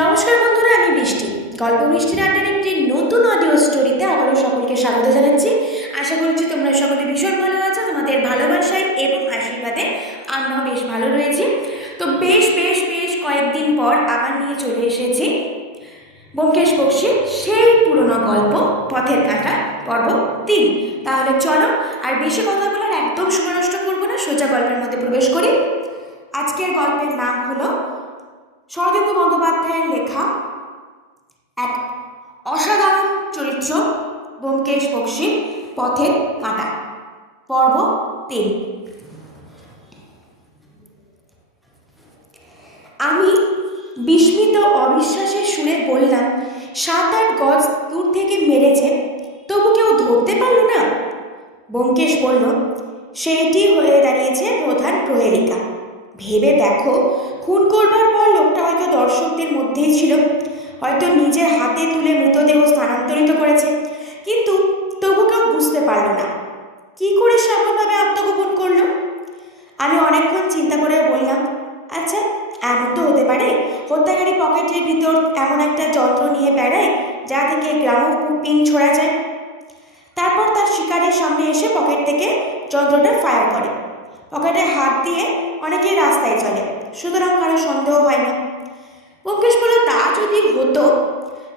নমস্কার বন্ধুরা, আমি বৃষ্টি। গল্প বৃষ্টির আড্ডার একটি নতুন অডিও স্টোরিতে আবারও সকলকে স্বাগত জানাচ্ছি। আশা করছি তোমরা সকলে ভীষণ ভালো আছো। তোমাদের ভালোবাসায় এবং আশীর্বাদে আমরাও বেশ ভালো রয়েছি। তো বেশ কয়েকদিন পর আবার নিয়ে চলে এসেছি ব্যোমকেশ বক্সীর সেই পুরনো গল্প পথের কাঁটা পর্ব 3। তাহলে চলো আর বেশি কথা বলার একদম সময় নষ্ট করবো না, সোজা গল্পের মধ্যে প্রবেশ করি। আজকের গল্পের নাম হলো শরদিন্দু বন্দ্যোপাধ্যায়ের লেখা এক অসাধারণ চরিত্র ব্যোমকেশ বক্সীর পথের কাঁটা পর্ব 3। আমি বিস্মিত অবিশ্বাসের সুরে বললাম, 7-8 গজ দূর থেকে মেরেছে, তবু কেউ ধরতে পারল না? ব্যোমকেশ বলল, সেইটি হয়ে দাঁড়িয়েছে প্রধান প্রহেলিকা। ভেবে দেখো, খুন করবার পর লোকটা হয়তো দর্শকদের মধ্যেই ছিল, হয়তো নিজের হাতে তুলে মৃতদেহ স্থানান্তরিত করেছে, কিন্তু তবু কেউ বুঝতে পারল না কি করে সে এমনভাবে আত্মগোপন করলো। আমি অনেকক্ষণ চিন্তা করে বললাম, আচ্ছা, এমন তো হতে পারে হত্যাকারী পকেটের ভিতর এমন একটা যন্ত্র নিয়ে বেড়ায় যা থেকে গ্রামোফোন ছোড়া যায়, তারপর তার শিকারের সামনে এসে পকেট থেকে যন্ত্রটা ফায়ার করে। পকেটে হাত দিয়ে অনেকেই রাস্তায় চলে, সুতরাং কারো সন্দেহ হয় না। ব্যোমকেশ বলল, তা যদি হতো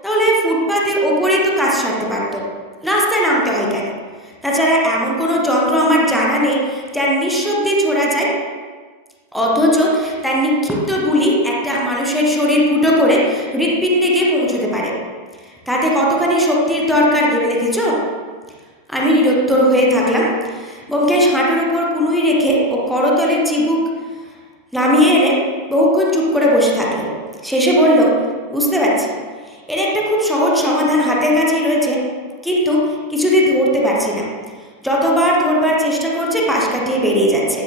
তাহলে ফুটপাতের ওপরেই তো কাজ সারতে পারত, রাস্তায় নামতে হয় কেন? তাছাড়া এমন কোনো যন্ত্র আমার জানা নেই যার নিঃশব্দে ছোড়া যায়, অথচ তার নিক্ষিপ্ত গুলি একটা মানুষের শরীর ফুটো করে হৃৎপিণ্ডে গিয়ে পৌঁছতে পারে। তাতে কতখানি শক্তির দরকার ভেবে দেখেছ? আমি নিরুত্তর হয়ে থাকলাম। ব্যোমকেশ হাঁটুর উপর কুনুই রেখে ও করতলের চিবুক নামিয়ে এনে বহুক্ষণ চুপ করে বসে থাকল। শেষে বলল, বুঝতে পারছি, এর একটা খুব সহজ সমাধান হাতের কাছেই রয়েছে, কিন্তু কিছুদিন ধরতে পারছি না। যতবার ধরবার চেষ্টা করছে পাশ কাটিয়ে বেরিয়ে যাচ্ছে।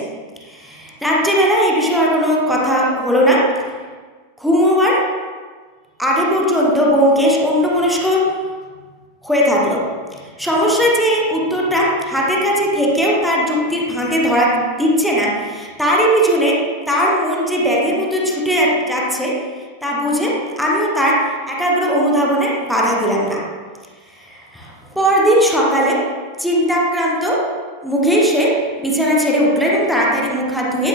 রাত্রিবেলা এই বিষয়ে আর কোনো কথা হলো না। ঘুমোবার আগে পর্যন্ত ব্যোমকেশ অন্যমনস্ক হয়ে থাকলো। সমস্যা যে উত্তরটা হাতের কাছে থেকেও তার যুক্তির ফাঁদে ধরা দিচ্ছে না, তারই পিছনে তার মন যে ব্যাগের মতো ছুটে যাচ্ছে তা বুঝে আমিও তার একাগ্র অনুধাবনে বাধা দিলাম না। পরদিন সকালে চিন্তাক্রান্ত মুখেই সে বিছানা ছেড়ে উঠল এবং তাড়াতাড়ি মুখ হাত ধুয়ে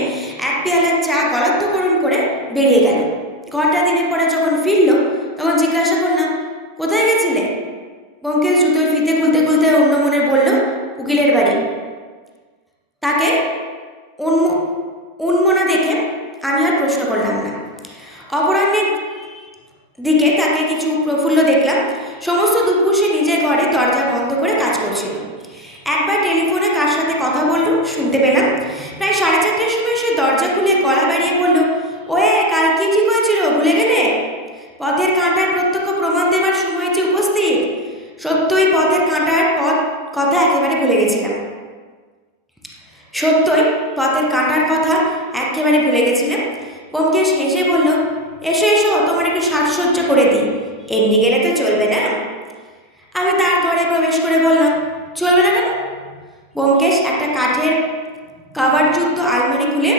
1 পেয়ালা চা গলাত্বকরণ করে বেরিয়ে গেল। ঘন্টা দিনের পরে যখন ফিরল তখন জিজ্ঞাসা করলাম, কোথায় গেছিলে? ব্যোমকেশ জুতোর ফিতে খুলতে খুলতে অন্য মনে বলল, উকিলের বাড়ি। তাকে উন্মনা দেখে আমি আর প্রশ্ন করলাম না। অপরাহ্নের দিকে তাকে কিছু প্রফুল্ল দেখলাম। সমস্ত দুপুর সে নিজের ঘরে দরজা বন্ধ করে কাজ করছিল। একবার টেলিফোনে কার সাথে কথা বলল শুনতে পেলাম। প্রায় 4:30টার সময় সে দরজা খুলে গলা বাড়িয়ে বলল, ওয়ে, কাল কি ঠিক হয়েছিল ভুলে গেলে? পথের কাঁটার প্রত্যক্ষ প্রমাণ দেবার সময় যে উপস্থিত। সত্যই পথের কাঁটার কথা একেবারে ভুলে গেছিলাম। ব্যোমকেশ হেসে বলল, এসো এসো, তোমার একটু সাজসজ্জা করে দিই, এমনি গেলে তো চলবে না। আমি তার ঘরে প্রবেশ করে বললাম, চলবে না কেন? ব্যোমকেশ একটা কাঠের কাভারযুক্ত আলমারি খুলে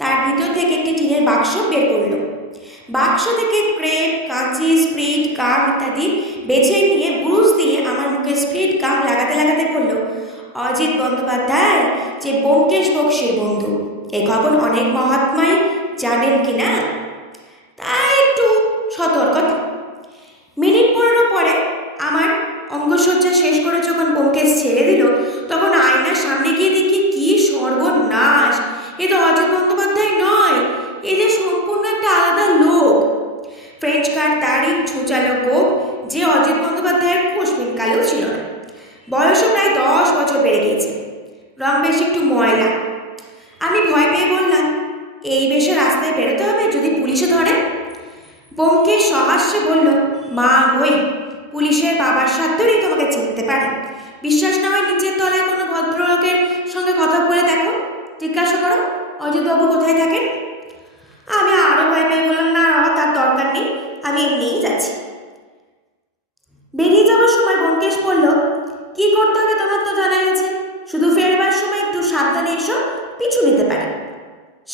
তার ভিতর থেকে একটি টিনের বাক্স বের করল। বাক্স থেকে ক্রেপ, কাঁচি, স্প্রিট, গাম ইত্যাদি বেছে নিয়ে ব্রুশ দিয়ে আমার মুখে স্প্রিট গাম লাগাতে লাগাতে বলল, অজিত বন্দ্যোপাধ্যায় যে ব্যোমকেশ বক্সীর বন্ধু, এ খবর অনেক মহাত্মাই জানেন কি না? তাই একটু সতর্কতা। মিনিট 15 পরে আমার অঙ্গসজ্জা শেষ করে যখন ব্যোমকেশ ছেড়ে দিল, তখন আয়নার সামনে গিয়ে দেখি, কি সর্বনাশ! এ তো অজিত বন্দ্যোপাধ্যায় নয়, এ যে সম্পূর্ণ একটা আলাদা লোক। ফ্রেঞ্চ কার দাড়ি, ছুচালো গোঁফ, যে অজিত বন্দ্যোপাধ্যায়ের কোশমিন কালেও ছিল না। বয়সও প্রায় 10 বছর বেড়ে গিয়েছে। রং বেশ একটু ময়লা। আমি ভয় পেয়ে বললাম, এই বেশে রাস্তায় বেরোতে হবে যদি পুলিশে ধরে? ব্যোমকেশ সহাস্যে বলল, মা হই, পুলিশের বাবার সাধ্যই তোমাকে চিনতে পারে। বিশ্বাস না হয় নিচের তলায় কোনো ভদ্রলোকের সঙ্গে কথা বলে দেখো, জিজ্ঞাসা করো অজিতবাবু কোথায় থাকেন। আমি আরও ভয় পেয়ে বললাম, না বাবা, তার দরকার নেই, আমি এমনিই যাচ্ছি। বেরিয়ে যাওয়ার সময় ব্যোমকেশ বলল, কি করতে হবে তোমার তো জানা গেছে, শুধু ফেরবার সময় একটু সাবধানে এসো, পিছু নিতে পারে।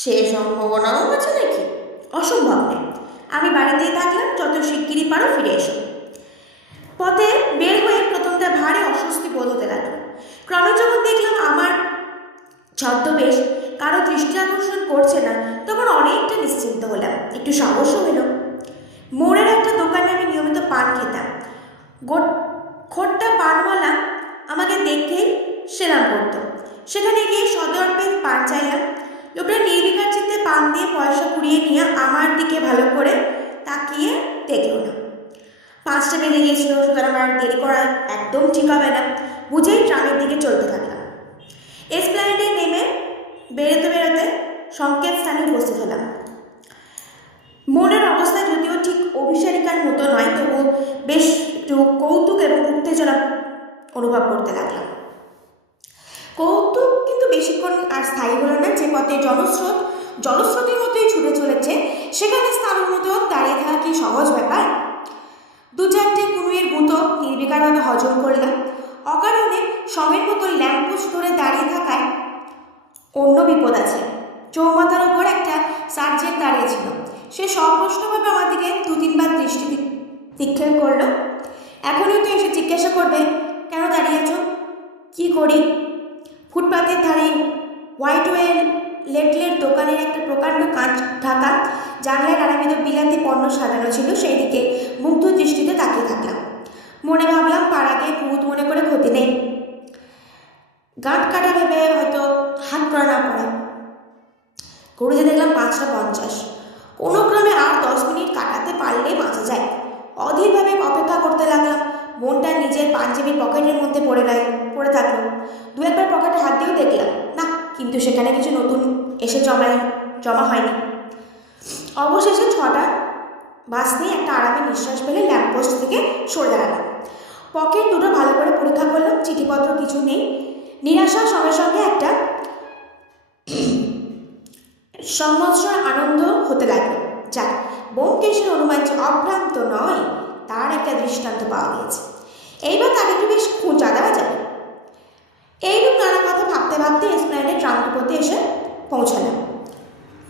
সে সম্ভাবনাও আছে নাকি? অসম্ভব নেই। আমি বাড়িতেই থাকলাম, যত শিগগিরই পারো ফিরে এসো। পথে বের হয়ে প্রথমটা ভারী অস্বস্তি বোধ হতে লাগলো। ক্রমে যখন দেখলাম আমার ছদ্মবেশ কারো দৃষ্টি আকর্ষণ করছে না, তখন অনেকটা নিশ্চিন্ত হলাম, একটু সাহসও হলো। মোড়ের একটা দোকানে আমি নিয়মিত পান খেতাম। খোট্টা পানওয়ালা আমাকে দেখেই সেলাম করতো। সেখানে গিয়ে সদর্পে পান চাইলাম। লোকটা নির্বিকার চিত্তে পান দিয়ে পয়সা কুড়িয়ে নিয়ে আমার দিকে ভালো করে তাকিয়ে দেখল না। 5টা বেজে গিয়েছিল, সুতরাং আর দেরি করা একদম ঠিক হবে না বুঝেই ট্রামের দিকে চলতে থাকলাম। এসপ্ল্যানেডে নেমে বেরোতে বেরোতে সংকেত স্থানে উপস্থিত হলাম। মনের অবস্থা যদিও ঠিক অভিসারিকার মতো নয়, তবুও বেশ একটু কৌতুক এবং উত্তেজনা অনুভব করতে লাগলাম। কৌতুক কিন্তু বেশিক্ষণ আর স্থায়ী হলো না। যে পথে জলস্রোতের মতোই ছুটে চলেছে, সেখানে স্থানের মতো দাঁড়িয়ে থাকা কি সহজ ব্যাপার? 2-4টে কুনুয়ের গুঁতো নির্বিকারভাবে হজম করলাম। অকারণে সঙ্গের মতো ল্যাম্পপোস্ট ধরে দাঁড়িয়ে থাকায় অন্য বিপদ আছে। চৌমাথার ওপর একটা সার্জেন্ট দাঁড়িয়েছিল। সে সপ্রশ্নভাবে আমার দিকে 2-3 বার দৃষ্টি নিক্ষেপ করলো। এখনই তো এসে জিজ্ঞাসা করবে, কেন দাঁড়িয়েছ? কি করি? ফুটপাতের ধারে হোয়াইটওয়েল লেটলের দোকানের একটা প্রকাণ্ড কাঁচ ঢাকা জানলায় নানাবিধ বিলাতি পণ্য সাজানো ছিল, সেই দিকে মুগ্ধ দৃষ্টিতে তাকিয়ে থাকলাম। মনে ভাবলাম, পাড়াকে ভূত মনে করে ক্ষতি নেই, গাঁট কাটা ভেবে হয়তো হাত পড়া না পড়া। ঘুরে দেখলাম 5টা 50। কোনো ক্রমে আর 10 মিনিট কাটাতে পারলে বাঁচা যায়। অধীরভাবে অপেক্ষা করতে লাগলাম। মনটা নিজের পাঞ্জাবির পকেটের মধ্যে পড়ে থাকলো। 2-1 বার পকেটে হাত দিয়েও দেখলাম না, কিন্তু সেখানে কিছু নতুন এসে জমা হয়নি। অবশেষে 6টা বাজতেই একটা আরামে নিঃশ্বাস ফেলে ল্যাম্পপোস্ট থেকে সরে দাঁড়ালাম। পকেট দুটো ভালো করে পরীক্ষা করলাম, চিঠিপত্র কিছু নেই। নিরাশার সঙ্গে সঙ্গে একটা সংবৎসর আনন্দ হতে লাগলো। যাক, ব্যোমকেশের অনুমান যে অভ্রান্ত নয়, তার একটা দৃষ্টান্ত পাওয়া গিয়েছে। এইবার তাকে একটু বেশ খোঁচা দেওয়া যাবে। এইরূপ নানা কথা ভাবতে ভাবতে এসপ্ল্যানেডে ট্রামটিপোতে এসে পৌঁছালাম।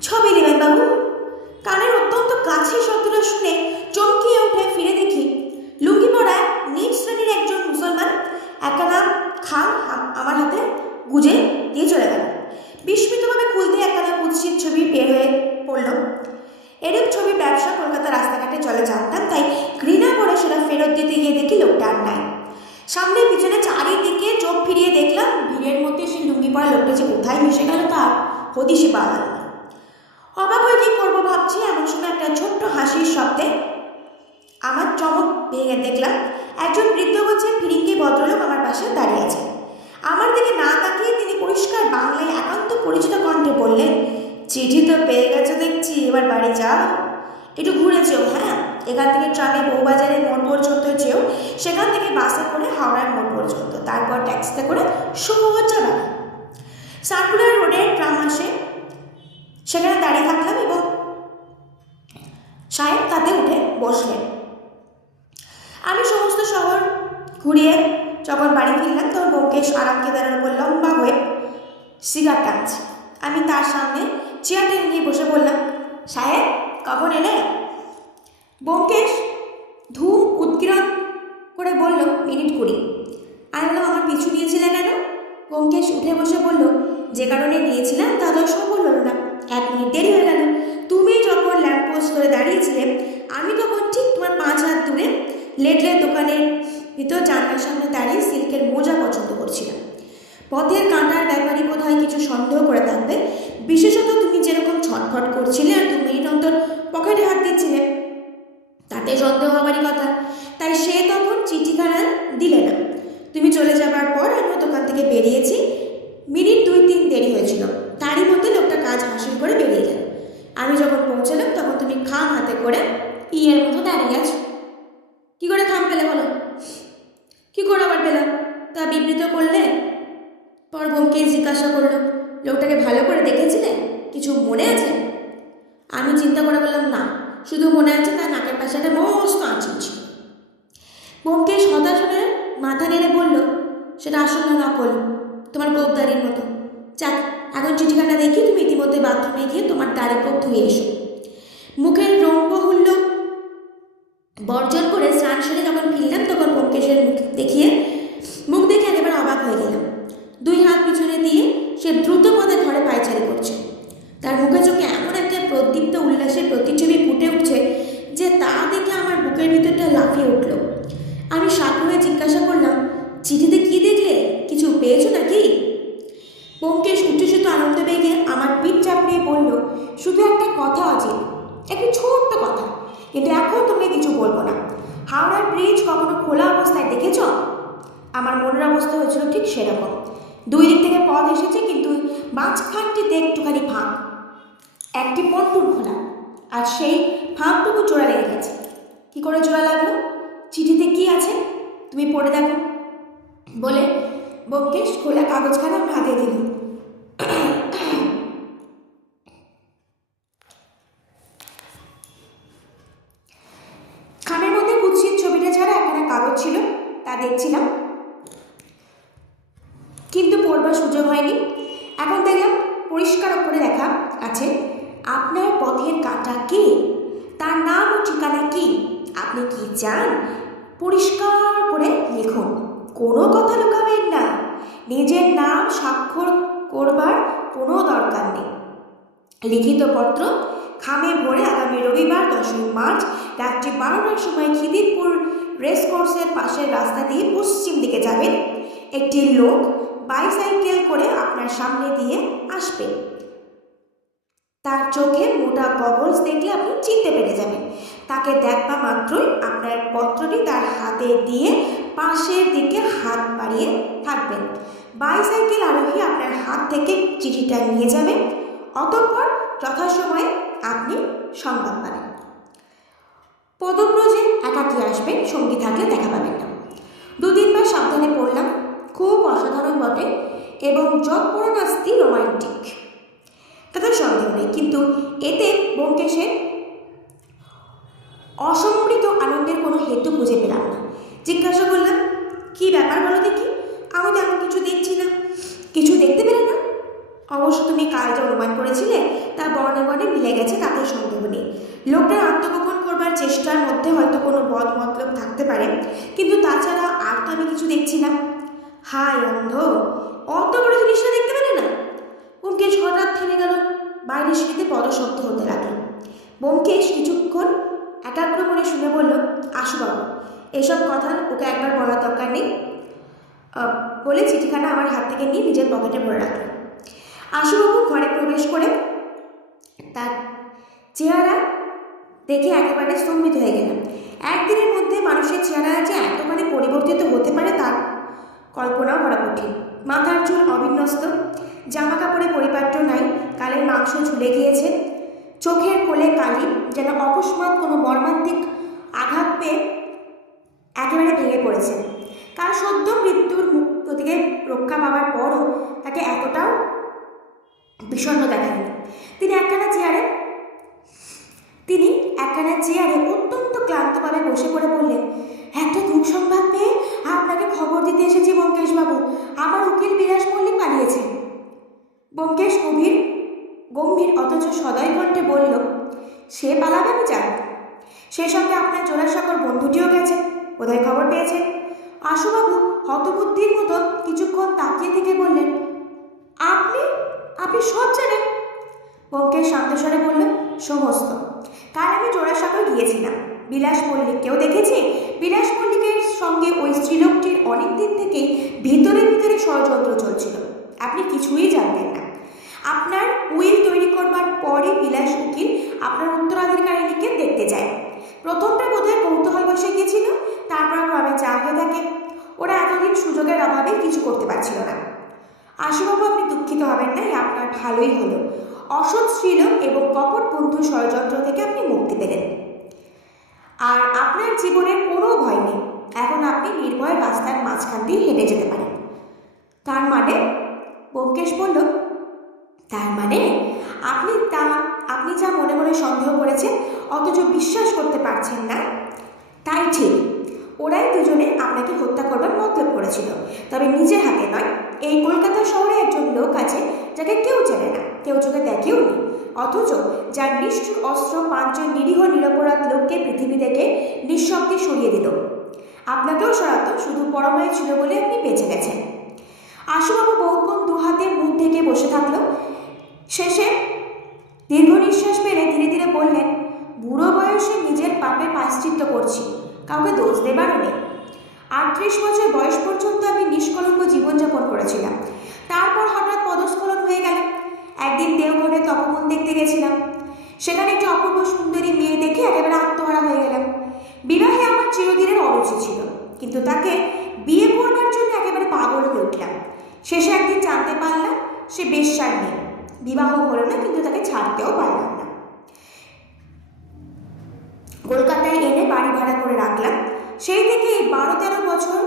ছবি দেবেন বাবু? কানের অত্যন্ত কাছে শব্দটা শুনে চমকিয়ে উঠে ফিরে দেখি লুঙ্গি পরায় নিজ শ্রেণীর একজন মুসলমান একখানা খাম আমার হাতে গুজে দিয়ে চলে গেল। বিস্মিতভাবে খুলতে একখানা কুৎসিত ছবি বের হয়ে পড়ল। এরূপ ছবির ব্যবসা কলকাতার রাস্তাঘাটে চলে জানতাম, তাই ঘৃণা করে সেটা ফেরত দিতে গিয়ে দেখি লোকটা আর নাই। সামনে পিছনে চারিদিকে চোখ ফিরিয়ে দেখলাম, ভিড়ের মধ্যে সেই লুঙ্গি পরা লোকটা যে কোথায় মিশে গেল তা হদিশে পাওয়া গেল না। অবাক হয়ে কী করবো ভাবছি, এমন সময় একটা ছোট্ট হাসির শব্দে আমার চমক ভেঙে দেখলাম একজন বৃদ্ধ গোছের ফিরিঙ্গি ভদ্রলোক আমার পাশে দাঁড়িয়ে আছে। আমার দিকে না তাকিয়ে তিনি পরিষ্কার বাংলায় একান্ত পরিচিত কণ্ঠে বললেন, চিঠি তো পেয়ে গেছো দেখছি, এবার বাড়ি যাও। একটু ঘুরে যেও। হ্যাঁ, এখান থেকে ট্রামে বউবাজারের মোড় পর্যন্ত যেও, সেখান থেকে বাসে করে হাওড়ার মোড় পর্যন্ত, তারপর ট্যাক্সিতে করে সোজা বাড়ি। সার্কুলার রোডে ট্রাম আসে, সেখানে দাঁড়িয়ে থাকলাম এবং সাহেব তাতে উঠে বসলেন। আমি সমস্ত শহর ঘুরিয়ে যখন বাড়ি ফিরলাম, তখন ব্যোমকেশ আরাম কেদারের উপর লম্বা হয়ে সিগার টানছে। আমি তার সামনে চেয়ার টেনে নিয়ে বসে বললাম, সাহেব কখন এলে? ব্যোমকেশ ধূম উৎকিরণ করে বলল, মিনিট 20। আমি বললাম, আমার পিছু দিয়েছিলে কেন? ব্যোমকেশ উঠে বসে বলল, যে কারণে দিয়েছিলাম তা তো সফল হলো না, 1 মিনিট দেরি হয়ে গেল। তুমি যখন ল্যাম্পপোস্ট ধরে দাঁড়িয়েছিলে, আমি তখন ঠিক তোমার 5 হাত দূরে লেটলের দোকানের ভিতর জানলার সামনে দাঁড়িয়ে সিল্কের মোজা পছন্দ করছিলাম। পথের কাঁটার ব্যাপারই বোধ হয় কিছু সন্দেহ করে থাকবে, বিশেষত তুমি যেরকম ছটফট করছিলে আর 2 মিনিট অন্তর পকেটে হাত দিচ্ছিলে, তাতে সন্দেহ হবারই কথা। তাই সে তখন চিঠিখানা দিলে না। তুমি চলে যাবার পর আমি দোকান থেকে বেরিয়েছি, মিনিট 2-3 দেরি হয়েছিল, তারই মধ্যে লোকটা কাজ হাসিল করে বেরিয়ে গেল। আমি যখন পৌঁছালাম তখন তুমি খাম হাতে করে ইয়ের মতো দাঁড়িয়ে আছো। কী করে খাম পেলে বলো? কী করে আবার পেলাম তা বিবৃত করলে। পর ব্যোমকেশ জিজ্ঞাসা করলো, লোকটাকে ভালো করে দেখেছিলে? কিছু মনে আছে? আমি চিন্তা করে বললাম, না, শুধু মনে আছে তার নাকের পাশে একটা মস্ত আঁচল ছিল। ব্যোমকেশ হতাশ হয়ে মাথা নেড়ে বলল, সেটা আসল না নকল, তোমার গোপদারির মতো। যাক, এখন চিঠিখানা দেখি তুমি ইতিমধ্যে বাথরুমে গিয়ে তোমার দাড়ি কোপ ধুয়ে এসো। মুখের রম্বহুল্লোক বর্জন করে স্নান সেরে যখন ফিরলাম তখন ব্যোমকেশের মুখ দেখে একেবারে অবাক হয়ে গেলাম। 2 হাত পিছনে দিয়ে সে দ্রুত পদে ঘরে পায়চারি করছে। তার মুখে চোখে এমন একটা প্রদীপ্ত উল্লাসের প্রতিচ্ছবি ফুটে উঠছে যে তা দেখে আমার বুকের ভিতরটা লাফিয়ে উঠল। আমি সাগ্রহে হয়ে জিজ্ঞাসা করলাম, চিঠিতে কি দেখলে? কিছু পেয়েছো নাকি? ব্যোমকেশ উচ্ছ্বসিত আনন্দ বেগে আমার পিঠ চাপড়িয়ে বলল, শুধু একটা কথা অজিত, একটি ছোট্ট কথা, কিন্তু এখন তুমি কিছু বলবো না। হাওড়ার ব্রিজ কখনো খোলা অবস্থায় দেখেছ? আমার মনের অবস্থা হয়েছিল ঠিক সেরকম। 2 দিক থেকে পথ এসেছে, কিন্তু মাঝখানটিতে একটুখানি ফাঁক, একটি পন্টুন খোলা, আর সেই ফাঁকটুকু জোড়া লেগে গেছে। কি করে জোড়া লাগলো? চিঠিতে কি আছে তুমি পড়ে দেখো বলে ব্যোমকেশ খোলা কাগজখানা আমার হাতে দিল। খামের মধ্যে কুৎসিত ছবিটা ছাড়া একখানা কাগজ ছিল, তা দেখছিলাম, কিন্তু পড়বার সুযোগ হয়নি। এখন দেখলাম পরিষ্কার করে লেখা আছে, আপনার পথের কাঁটা কে, তার নাম ও ঠিকানা কি, আপনি কি চান, পরিষ্কার করে লিখুন, কোনো কথা লুকাবেন না, নিজের নাম স্বাক্ষর করবার কোনো দরকার নেই। লিখিত পত্র খামে ভরে আগামী রবিবার 10ই মার্চ রাত্রি 12টার সময় খিদিরপুর রেস কোর্সের পাশের রাস্তা দিয়ে পশ্চিম দিকে যাবেন। একটি লোক বাইসাইকেল করে আপনার সামনে দিয়ে আসবে। তার চোখে মোটা গগলস দেখলে আপনি চিনতে পেরে যাবেন। তাকে দেখবা মাত্রই আপনার পত্রটি তার হাতে দিয়ে পাশের দিকে হাত বাড়িয়ে থাকবেন। বাইসাইকেল আরোহী আপনার হাত থেকে চিঠিটা নিয়ে যাবে। অতঃপর যথাসময়ে আপনি সংবাদ পাবেন। পদব্রজে একাকী আসবেন, সঙ্গী থাকলে দেখা পাবেন না। 2-3 বার সাবধানে পড়লাম, খুব অসাধারণ বটে এবং যৎপরনাস্তি রোমান্টিক, তাতে সন্দেহ নেই, কিন্তু এতে ব্যোমকেশের অসম্পৃক্ত আনন্দের কোনো হেতু খুঁজে পেলাম না। জিজ্ঞাসা করলাম, কি ব্যাপার বলো দেখি, আমি তো এমন কিছু দেখছি না। কিছু দেখতে পেলে না? অবশ্য তুমি কাল যে অনুমান করেছিলে তা বর্ণে বর্ণে মিলে গেছে, তাতে সন্দেহ নেই। লোকটার আত্মগোপন করবার চেষ্টার মধ্যে হয়তো কোনো বদ মতলব থাকতে পারে, কিন্তু তাছাড়া আর তো আমি কিছু দেখছি না। হায় অন্ধ, অত বড় জিনিসটা দেখতে পেলে না? ব্যোমকেশ হঠাৎ থেমে গেল। বাইরে সিঁড়িতে পদশব্দ হতে লাগলো। ব্যোমকেশ কিছুক্ষণ একাগ্র মনে শুনে বলল, আসু বাবু, এসব কথা ওকে একবার বলার দরকার নেই, বলে চিঠিখানা আমার হাত থেকে নিয়ে নিজের পকেটে ভরে রাখল। আশুবাবু ঘরে প্রবেশ করে তার চেহারা দেখে একেবারে স্তম্ভিত হয়ে গেলাম। একদিনের মধ্যে মানুষের চেহারা যে এতখানি পরিবর্তিত হতে পারে তার কল্পনাও করা কঠিন। মাথার চুল অবিন্যস্ত, জামা কাপড়ে পরিপাট্য নাই, কালের মাংস ঝুলে গিয়েছে, চোখের কোলে কালি, যেন অকস্মাৎ কোনো মর্মান্তিক আঘাত পেয়ে একেবারে ভেঙে পড়েছে। কার সদ্য মৃত্যুর মুখ থেকে রক্ষা পাওয়ার পরও তাকে এতটাও বিষণ্ণ দেখায়নি। তিনি একখানা চেয়ারে অত্যন্ত ক্লান্তভাবে বসে পড়ে বললেন, একটা দুঃখ সংবাদ পেয়ে আপনাকে খবর দিতে এসেছি ব্যোমকেশবাবু, আমার উকিল বিলাস মল্লিক পালিয়েছে। ব্যোমকেশ গম্ভীর অথচ সদয় কণ্ঠে বলল, সে পালাবেন যাক, সে সঙ্গে আপনার জোড়াসাঁকোর বন্ধুটিও গেছে, বোধহয় খবর পেয়েছেন। আশুবাবু হতবুদ্ধির মতো কিছুক্ষণ তাকিয়ে থেকে বললেন, আপনি আপনি সব জানেন? ব্যোমকেশ শান্তস্বরে বলল, সমস্ত। কাল আমি জোড়াসাঁকো গিয়েছিলাম, বিলাস মল্লিককেও দেখেছি। বিলাস মল্লিকের সঙ্গে ওই স্ত্রীলোকটির অনেক দিন থেকেই ভিতরে ভিতরে ষড়যন্ত্র চলছিল, আপনি কিছুই জানতেন না। আপনার উইল তৈরি করবার পরই বিলাস উকিল আপনার উত্তরাধিকারীকে দেখতে যায়। প্রথমটা বোধহয় কৌতূহল বসে গিয়েছিল, তারপর ক্রমে যা হয়ে থাকে। ওরা এতদিন সুযোগের অভাবে কিছু করতে পারছিল না। আশুবাবু, আপনি দুঃখিত হবেন না, আপনার ভালোই হলো। অসৎ স্ত্রীলোক এবং কপট বন্ধু ষড়যন্ত্র থেকে আপনি মুক্তি পেলেন, আর আপনার জীবনের কোনো ভয় নেই। এখন আপনি নির্ভয় রাস্তার মাঝখান দিয়ে হেঁটে যেতে পারেন। তার মানে? ব্যোমকেশ বলল, তার মানে আপনি যা মনে মনে সন্দেহ করেছেন অথচ বিশ্বাস করতে পারছেন না, তাই ঠিক। ওরাই দুজনে আপনাকে হত্যা করবার মতলব করেছিল, তবে নিজের হাতে নয়। এই কলকাতা শহরে একজন লোক আছে যাকে কেউ চেনে না, কেউ চোখে দেখেও নি, অথচ যার নিষ্ঠুর অস্ত্র 5 জন নিরীহ নিরপরাধ লোককে পৃথিবী থেকে নিঃশব্দে সরিয়ে দিল। আপনাকেও সরাতো, শুধু পরমায়ু ছিল বলে আপনি বেঁচে গেছেন। আশুবাবু বহুক্ষণ দু হাতে মুখ ঢেকে বসে থাকলো। শেষে দীর্ঘ নিঃশ্বাস ফেলে ধীরে ধীরে বললেন, বুড়ো বয়সে নিজের পাপের প্রায়শ্চিত্ত করছি, কাউকে দোষ দেবারও নেই। 38 বছর বয়স পর্যন্ত আমি নিষ্কলঙ্ক জীবনযাপন করেছিলাম। তারপর হঠাৎ পদস্খলন হয়ে গেল। একদিন দেওঘরে তপবন দেখতে গেছিলাম। সেখানে একটি অপূর্ব সুন্দরী মেয়ে দেখে একেবারে আত্মহারা হয়ে গেলাম। বিবাহে আমার চিরদিনের অরুচি ছিল, কিন্তু তাকে বিয়ে করবার জন্য একেবারে পাগল হয়ে উঠলাম। শেষে একদিন জানতে পারলাম সে বেশ্যার মেয়ে। বিবাহ হলো না, কিন্তু তাকে ছাড়তেও পারলাম না। কলকাতায় এনে বাড়ি ভাড়া করে রাখলাম। সেই থেকে এই 12-13 বছর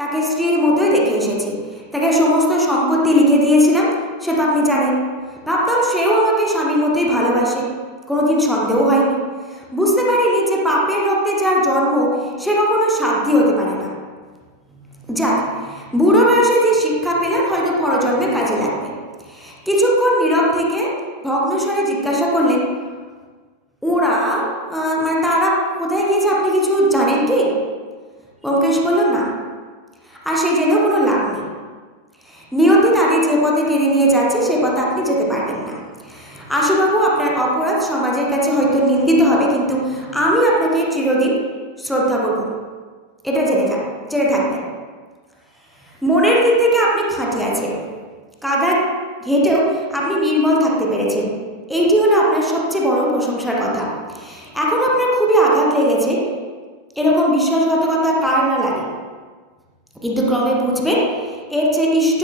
তাকে স্ত্রীর মতোই দেখে এসেছি। তাকে সমস্ত সম্পত্তি লিখে দিয়েছিলাম, সে তো আপনি জানেন। ভাবতাম সেও আমাকে স্বামীর মতোই ভালোবাসে, কোনোদিন সন্দেহ হয়নি। বুঝতে পারিনি যে পাপের রক্তে যার জন্ম সে কখনো সাধ্যি হতে পারে না। যাক, বুড়ো বয়সে যে শিক্ষা পেলাম হয়তো পরজন্মে কাজে লাগবে। কিছুক্ষণ নীরব থেকে ভগ্নস্বরে জিজ্ঞাসা করলেন, ওরা তারা কোথায় গিয়েছে, আপনি কিছু জানেন কি? ব্যোমকেশ বলল, না, আর সে জেনেও কোনো লাভ নেই। নিয়তি তাদের যে পথে টেনে নিয়ে যাচ্ছে সে পথে আপনি যেতে পারবেন না। আশুবাবু, আপনার অপরাধ সমাজের কাছে হয়তো নিন্দিত হবে, কিন্তু আমি আপনাকে চিরদিন শ্রদ্ধা করব, এটা জেনে থাকবেন। মনের দিক থেকে আপনি খাঁটি আছেন, কাদা ঘেঁটেও আপনি নির্মল থাকতে পেরেছেন। এইটি হলো আপনার সবচেয়ে বড় প্রশংসার কথা। এখন আপনার খুবই আঘাত লেগেছে, এরকম বিশ্বাসঘাতকতা কার না লাগে, কিন্তু ক্রমে বুঝবেন এর চেয়ে ইষ্ট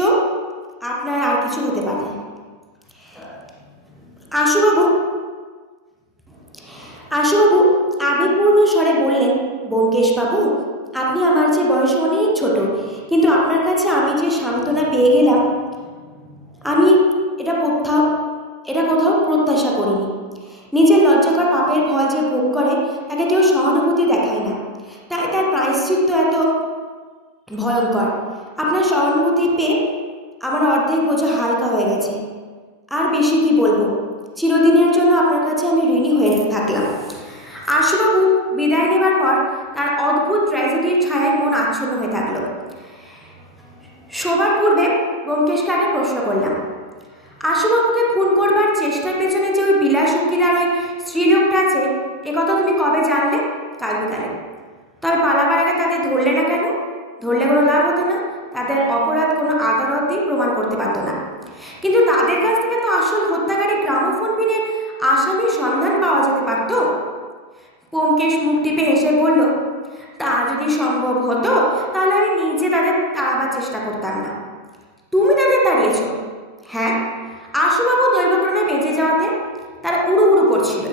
আপনার আর কিছু হতে পারে। আশুবাবু আবেগপূর্ণ স্বরে বললেন, ব্যোমকেশবাবু, আপনি আমার চেয়ে বয়স অনেক ছোট, কিন্তু আপনার কাছে আমি যে সান্ত্বনা পেয়ে গেলাম, আমি এটা কোথাও প্রত্যাশা করিনি। নিজের লজ্জাকর পাপের ফল যে ভোগ করে তাকে কেউ সহানুভূতি দেখায় না, তাই তার প্রায়শ্চিত্ত এত ভয়ঙ্কর। আপনার সহানুভূতি পেয়ে আমার অর্ধেক বোঝা হালকা হয়ে গেছে। আর বেশি কি বলবো, চিরদিনের জন্য আপনার কাছে আমি ঋণী হয়ে থাকলাম। আশুবাবু বিদায় নেবার পর তার অদ্ভুত ট্র্যাজেডির ছায়ায় মন আচ্ছন্ন হয়ে থাকল। শোবার পূর্বে ব্যোমকেশকে আগে প্রশ্ন করলাম, আশুবাবুকে খুন করবার চেষ্টার পেছনে যে ওই বিলাস উকিল আর ওই স্ত্রীলোকটা আছে, একথা তুমি কবে জানলে? কাল বিকালে। তবে পালাবার আগে তাদের ধরলে না কেন? ধরলে কোনো লাভ হতো না, তাদের অপরাধ কোনো আদালতেই প্রমাণ করতে পারত না। কিন্তু তাদের কাছ থেকে তো আসল হত্যাকারী গ্রামোফোন বিনের আসামির সন্ধান পাওয়া যেতে পারত। ব্যোমকেশ মুখ টিপে হেসে বলল, তা যদি সম্ভব হতো তাহলে আমি নিজে তাদের তাড়াবার চেষ্টা করতাম না। তুমি তাদের তাড়িয়েছ? হ্যাঁ, আশুবাবু দৈবক্রমে বেঁচে যাওয়াতে তারা উড়ু উড়ু করছিল।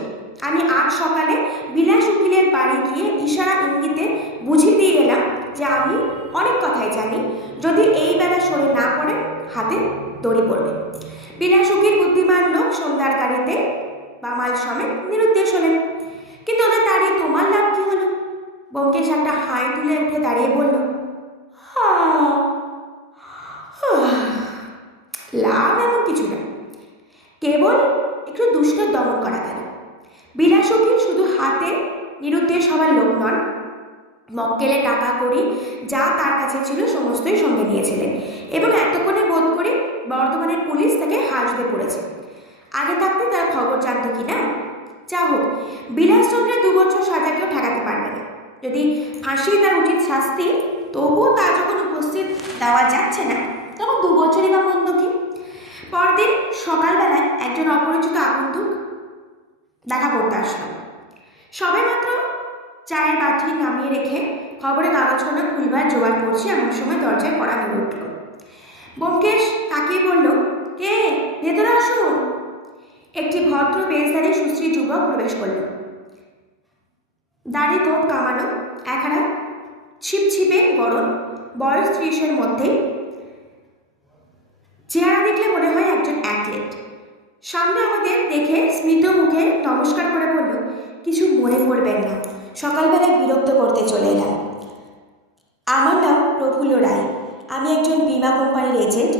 আমি আজ সকালে বিলাস উকিলের বাড়ি গিয়ে ইশারা ইঙ্গিতে বুঝিয়ে দিয়ে এলাম যে আমি অনেক কথাই জানি, যদি এই বেলা সরে না পড়ে হাতে দড়ি পড়বে। বিলাস উকিল বুদ্ধিমান লোক, সন্ধ্যার গাড়িতে বামাল সমেত নিরুদ্দেশ হলেন। কিন্তু ওদের দাঁড়িয়ে তোমার লাভ কি হলো? ব্যোমকেশ একটা হাই তুলে উঠে দাঁড়িয়ে বলল, লাভ এমন কিছু না, কেবল একটু দুষ্টের দমন করা গেল। বিলাস উকিল শুধু হাতে নিরুদ্দেশ হওয়ার লোক নন, মক্কেলে টাকা করি যা তার কাছে ছিল সমস্তই সঙ্গে নিয়েছিলেন, এবং এতক্ষণে বোধ করি বর্ধমানের পুলিশ তাকে হাসতে পড়েছে। আগে থাকতে তার খবর জানত কি না? যা হোক, বিলাসচন্দ্রের 2 বছর সাজা কেউ ঠেকাতে পারবে না। যদি ফাঁসি তার উচিত শাস্তি, তবুও তা যখন উপস্থিত দেওয়া যাচ্ছে না, তখন 2 বছরই বা মন্দ কি? পরদিন সকালবেলায় একজন অপরিচিত আগন্তুক দেখা করতে আসলো। সবে মাত্র চায়ের বাটি নামিয়ে রেখে খবরের কাগজখানা খুলবার জোগাড় করছি, এমন সময় দরজায় কড়া নেমে উঠল। ব্যোমকেশ তাকিয়ে বলল, কে? ভেতরে আসুন। একটি ভদ্র বেশধারী সুশ্রী যুবক প্রবেশ করল। দাড়ি কোট কামানো, একহারা ছিপছিপে গরম, বয়স 30-এর মধ্যেই। চেহারা দেখলে মনে হয় একজন অ্যাথলেট। সামনে আমাদের দেখে স্মিত মুখে নমস্কার করে বলল, কিছু মনে করবেন না, সকালবেলায় বিরক্ত করতে চলে এলাম। আমার নাম প্রফুল্ল রায়, আমি একজন বীমা কোম্পানির এজেন্ট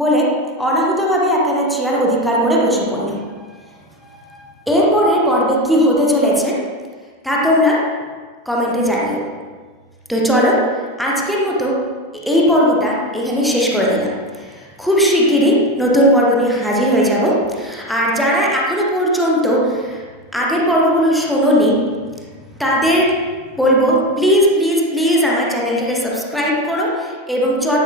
বলে অনাহুতভাবে একখানা চেয়ার অধিকার করে বসে পড়ল। এরপরের পর্বে কী হতে চলেছে তা তোমরা কমেন্টে জানিও। তো চলো আজকের মতো এই পর্বটা এখানে শেষ করে দিলাম। খুব শিগগিরই নতুন পর্ব নিয়ে হাজির হয়ে যাব। আর যারা এখনো পর্যন্ত আগের পর্বগুলো শোনোনি তাদের বলবো প্লিজ প্লিজ প্লিজ আমার চ্যানেলটাকে সাবস্ক্রাইব করো এবং